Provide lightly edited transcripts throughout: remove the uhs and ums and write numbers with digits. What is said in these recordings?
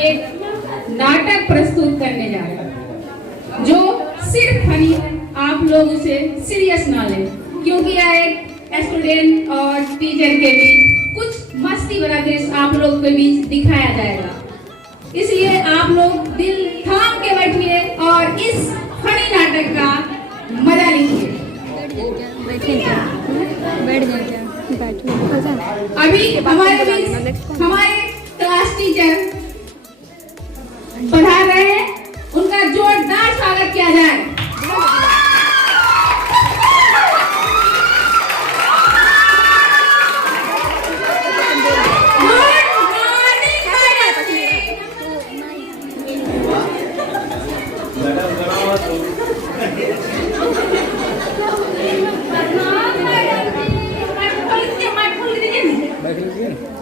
एक नाटक प्रस्तुत करने जा रहा हूँ जो सिर्फ फनी है, आप लोग उसे सीरियस ना लें, क्योंकि यह एक स्टूडेंट और टीचर के बीच कुछ मस्ती भरा दृश्य आप लोग के बीच दिखाया जाएगा। इसलिए आप लोग दिल थाम के बैठिए और इस फनी नाटक का मजा लीजिए। अभी हमारे बीच हमारे क्लास टीचर पढ़ा रहे हैं, उनका जोरदार स्वागत किया जाए।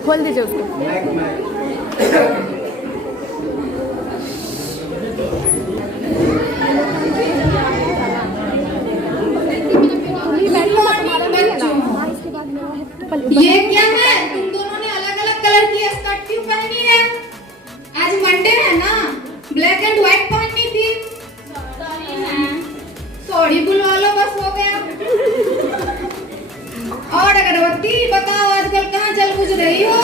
खोल दीजिए उसको। ये क्या है? तुम दोनों ने अलग अलग कलर की स्कर्ट क्यों पहनी है? आज मंडे है ना, ब्लैक एंड व्हाइट पहननी थी। सॉरी बुलवा लो, बस हो गया। और अगरबत्ती बताओ, आजकल कहाँ चल बुझ रही हो?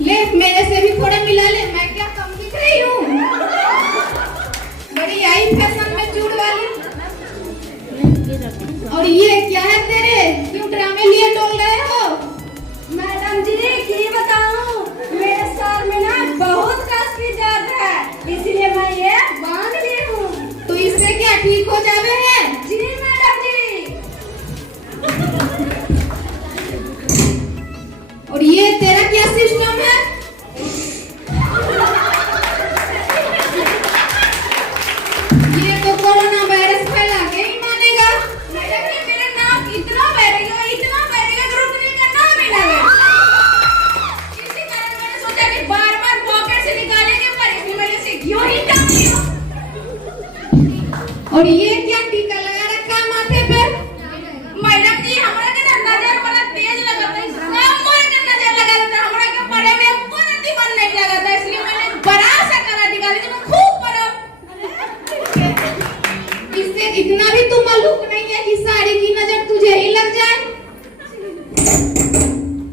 ले मेरे से भी थोड़ा मिला ले, मैं क्या कम दिख रही हूँ? बड़ी आई फैशन में चूड़ वाली। और ये क्या है तेरे, क्यों ड्रामे लिए डोल रहे हो? मैडम जी की बताऊं, मेरे सर में ना बहुत कस की दर्द है, इसलिए मैं ये बांध ली हूँ। तो इससे क्या ठीक हो जावे है? जी मैडम जी। और ये तेरा क्या सिस्टम है? ये तो कोरोना वायरस फैला के ही मानेगा। मैडम जी मेरा नाक इतना बहेगा ग्रुप नहीं करना मिलेगा। इसी कारण मैंने सोचा कि बार-बार पॉकेट से निकालेंगे, पर इसलिए मैंने इसे यूं ही टांग दिया। और ये क्या टीका लगा रखा है माथे पे? मैडम जी हमरा के नजर बड़ा तेज लगता है, सब मोर के नजर लगा रहता है, हमरा के पढ़े में कोनो दिमाग नहीं लगता, इसलिए मैंने बड़ा सा करा निकाली तो मैं खूब पढ़ा। इससे इतना भी तू मालूम नहीं है कि सारी की नजर तुझे ही लग जाए।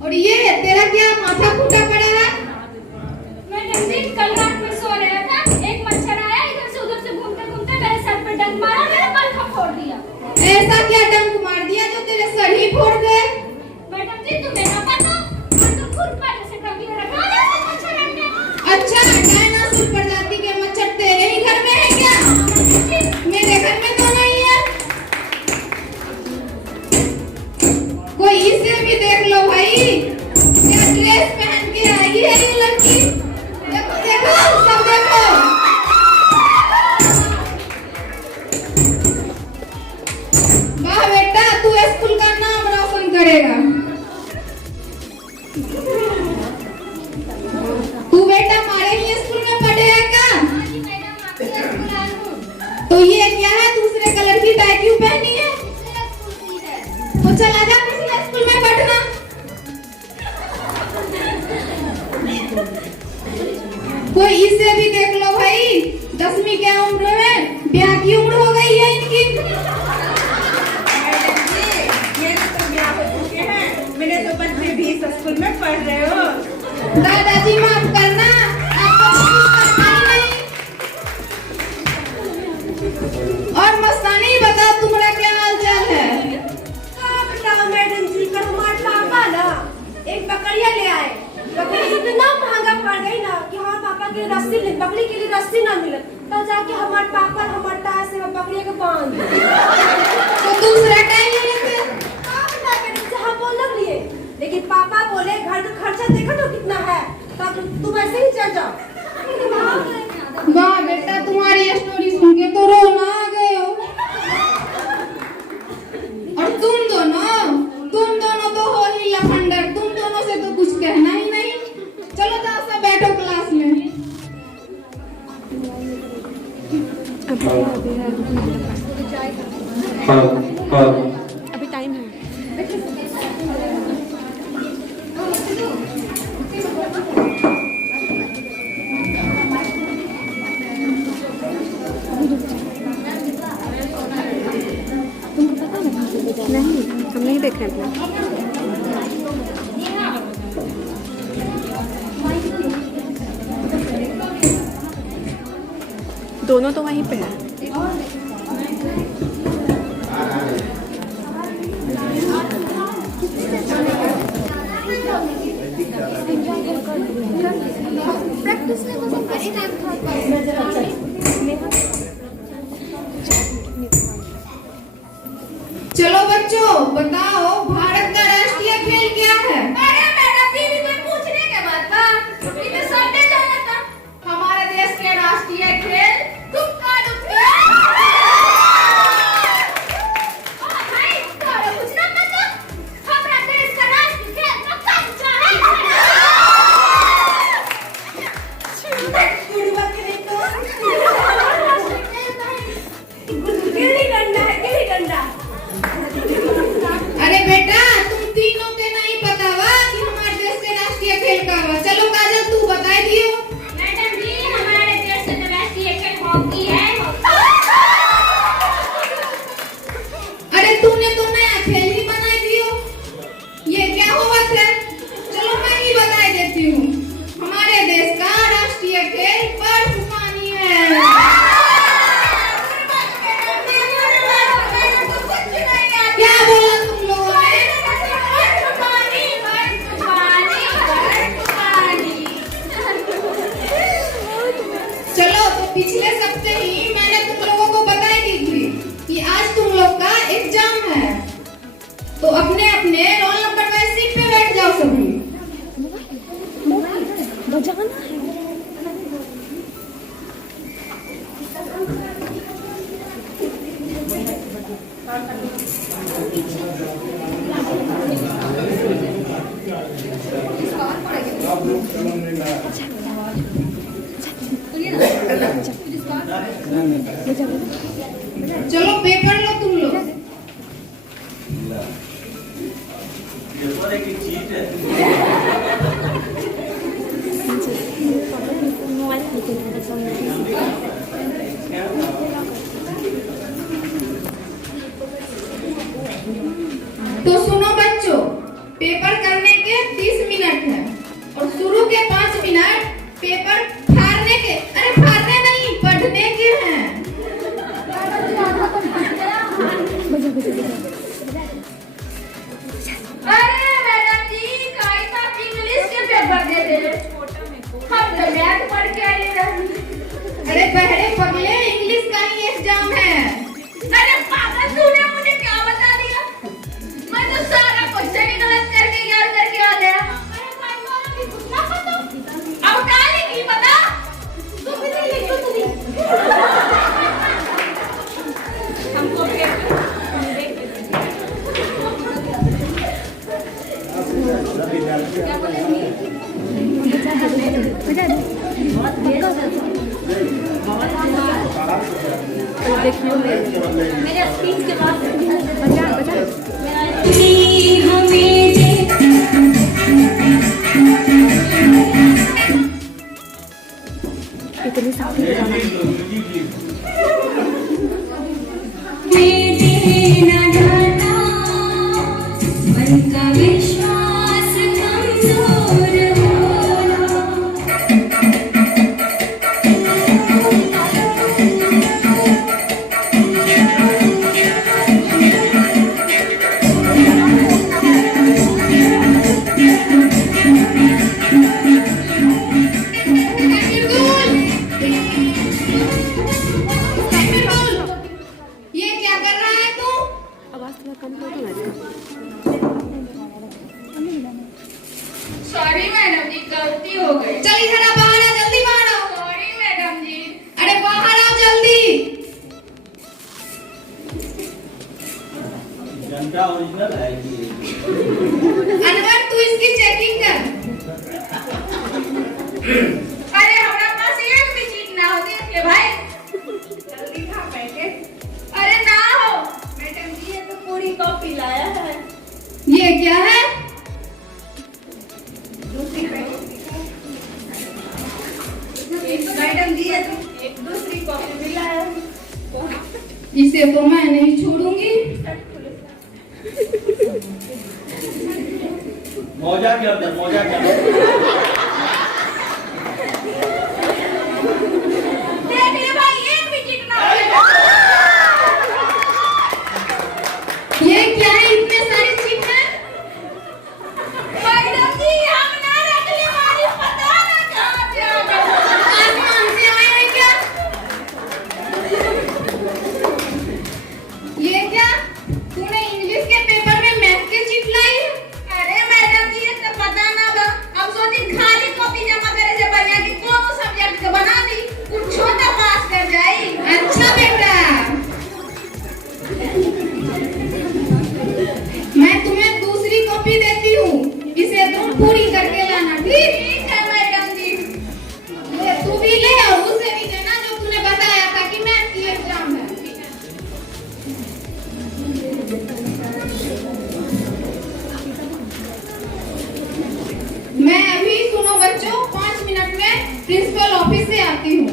और ये तेरा क्या माथा फूटा पड़ा है? मैडम जी कल रात में सो रहा था, एक मच्छर आया, इधर से उधर से घूमते-घूमते मेरे सर पे डंक मारा, मेरा पंखा फोड़ दिया। ऐसा क्या डंक मार दिया जो तेरे सर ही फोड़ गए? मैडम जी तुम्हें ना पता, मैं तो खुद पहले से कभी रखा है मच्छर ने। अच्छा, डायनासोर प्रजाति के मच्छर तेरे ही घर में है क्या? मेरे घर में तो नहीं है। कोई इसे भी देख लो भाई, क्या ड्रेस पहन के आई है ये लड़की। देखो देखो, सब देखो। वाह बेटा, तू स्कूल का नाम रोशन करेगा। तू बेटा हमारे ही स्कूल में पढ़े है क्या? हाँ जी मैडम, आपके स्कूल आई हूँ। तो ये क्या है, दूसरे कलर की टाई क्यों पहनी है? दूसरे स्कूल की है। तो चला जा पिछले स्कूल में पढ़ना। कोई इसे भी देख लो भाई, 10वीं के उम्र में ब्याह की उम्र हो गई है इनकी। मैडम जी, ये तो ब्याह हो चुके हैं, मेरे तो बच्चे भी इस स्कूल में पढ़ रहे हो। दादाजी माफ करना, आपको कुछ करना ही नहीं। और मस्तानी बता, तुम्हारा क्या हाल चाल है? हाँ बताओ मैडम जी, कल हमारे पापा ना एक बकरिया ले आए। बकरी इतना महंगा पड़ गई ना कि हमारे पापा के बकरी के लिए रस्सी ना मिले, तो जाके हमारे पापा हमारे टायर से बकरिया को बांध दिए। तो दूसरा टाइम ले लेते। हाँ बता मैडम जी, हम बोल लग लिए, लेकिन पापा बोले घर का खर्चा देखा तो कितना है, तब तुम ऐसे ही चल जाओ। वाह बेटा, तुम्हारी स्टोरी सुन के तो रोना आ गए हो। और तुम दोनों तो हो ही लफंडर, तुम दोनों से तो कुछ कहना ही नहीं। चलो जाओ सब बैठो क्लास में। अभी टाइम है। दोनों तो वहीं पे है। चलो बच्चों, बताओ भारत का राष्ट्रीय खेल क्या है? अरे मैडम टीवी में पूछने के बाद था, इन्हें सबने जाना था। हमारे देश के राष्ट्रीय खेल तुक्का दुक्का। ओ भाई, तोरा कुछ ना पता? हमारा देश का राष्ट्रीय खेल तुक्का दुक्का है। गुड़वा के तो गिल्ली डंडा है, गिल्ली डंडा। अरे बेटा, तुम तीनों के नहीं पता वा कि हमारे देश के राष्ट्रीय खेल का वा। चलो काजल, तू बता दियो। मैडम जी, हमारे देश का राष्ट्रीय खेल हॉकी है। अरे तूने तो नया खेल ही बना दियो। ये क्या हुआ है? चलो मैं ही बता देती हूँ। हमारे देश का राष्ट्रीय खेल बर्फ पानी है। क्या बोला तुम लोगों ने? चलो, तो पिछले सप्ते ही मैंने तुम लोगों को बता दी थी कि आज तुम लोग का एग्जाम है, तो अपने अपने रोल नंबर वाइज सीट पे बैठ जाओ सभी। बजाना है। चलो पेपर लो तुम लोग। तो सुनो बच्चों, पेपर करने के 30 मिनट है और शुरू के 5 मिनट पेपर फाड़ने के, अरे फाड़ने नहीं, पढ़ने के हैं। अरे मैडम जी, काई साहब इंग्लिश के पेपर देते हैं। हम तो मैथ पढ़ के आए हैं। अरे पहले पगले, इंग्लिश का ही एग्जाम है। अरे पागल, तूने मुझे क्या बता दिया? मैं तो सारा क्वेश्चन ही गलत करके याद करके आ गया। अरे भाई, मोरा भी कुछ ना पता। अब काले की पता? तू भी नहीं लिख, तू भी। हमको पेपर क्या बोलेंगे? देखियो मेरे स्पीच के बाद बजा बजा। इतनी साथी बजाना। विश्वास कमजोर होना। ये क्या कर रहा है तू? आवाज थोड़ा कम कर दो ना इसका। सॉरी मैडम जी, गलती हो गई। चल इधर आ, बाहर आ, जल्दी बाहर आओ। सॉरी मैडम जी। अरे बाहर आओ जल्दी। जनता ओरिजिनल है ये। अनवर, तू इसकी चेकिंग कर। अरे हमारे पास एक भी चीज ना होती है भाई। जल्दी था पैकेट। अरे ना हो। मैडम जी, ये तो पूरी कॉपी लाया है। ये क्या है? दूसरी पैकेट। मैडम जी, ये तो एक दूसरी कॉपी मिला है। इसे तो मैं नहीं छोड़ूंगी। मौजा के अंदर, मौजा के अंदर। देख ले भाई, एक जी ठीक है मैडम जी। ले तू भी ले और उसे भी देना जो तूने बताया था कि मैथ की एग्जाम है। मैं अभी सुनो बच्चों 5 मिनट में प्रिंसिपल ऑफिस से आती हूँ।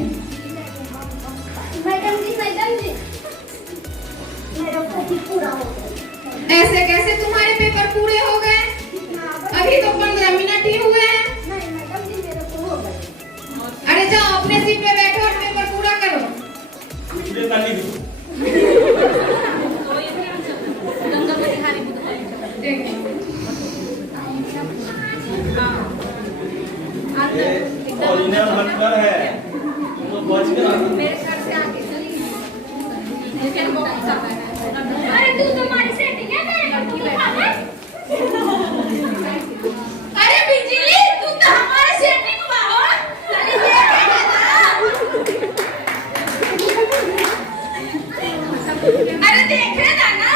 मैडम जी मेरा कभी पूरा हो गया। ऐसे कैसे तुम्हारे पेपर पूरे हो गए? अभी तो 15 मिनट ही हुए हैं। नहीं मैडम जी मेरे को हो गए। अरे जाओ अपने सीट पे बैठो और पेपर पूरा करो। मुझे करनी थी। ये ओरिजिनल हंटर है, तुम लोग बच के रहना। अरे तू तुम्हारी सेटिंग है मेरे को तू खाना। अरे बिजली तुम तो हमारे सेटिंग में हो। अरे देख रहे ना ना।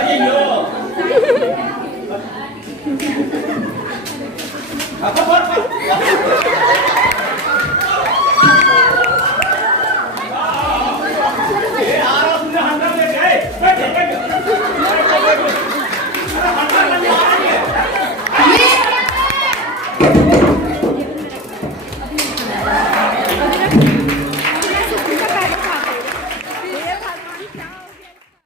अरे यो ये आ रहा तुमने हंटर ले गए। बैठो बैठो। अरे हंटर आ रही है। ये क्या है?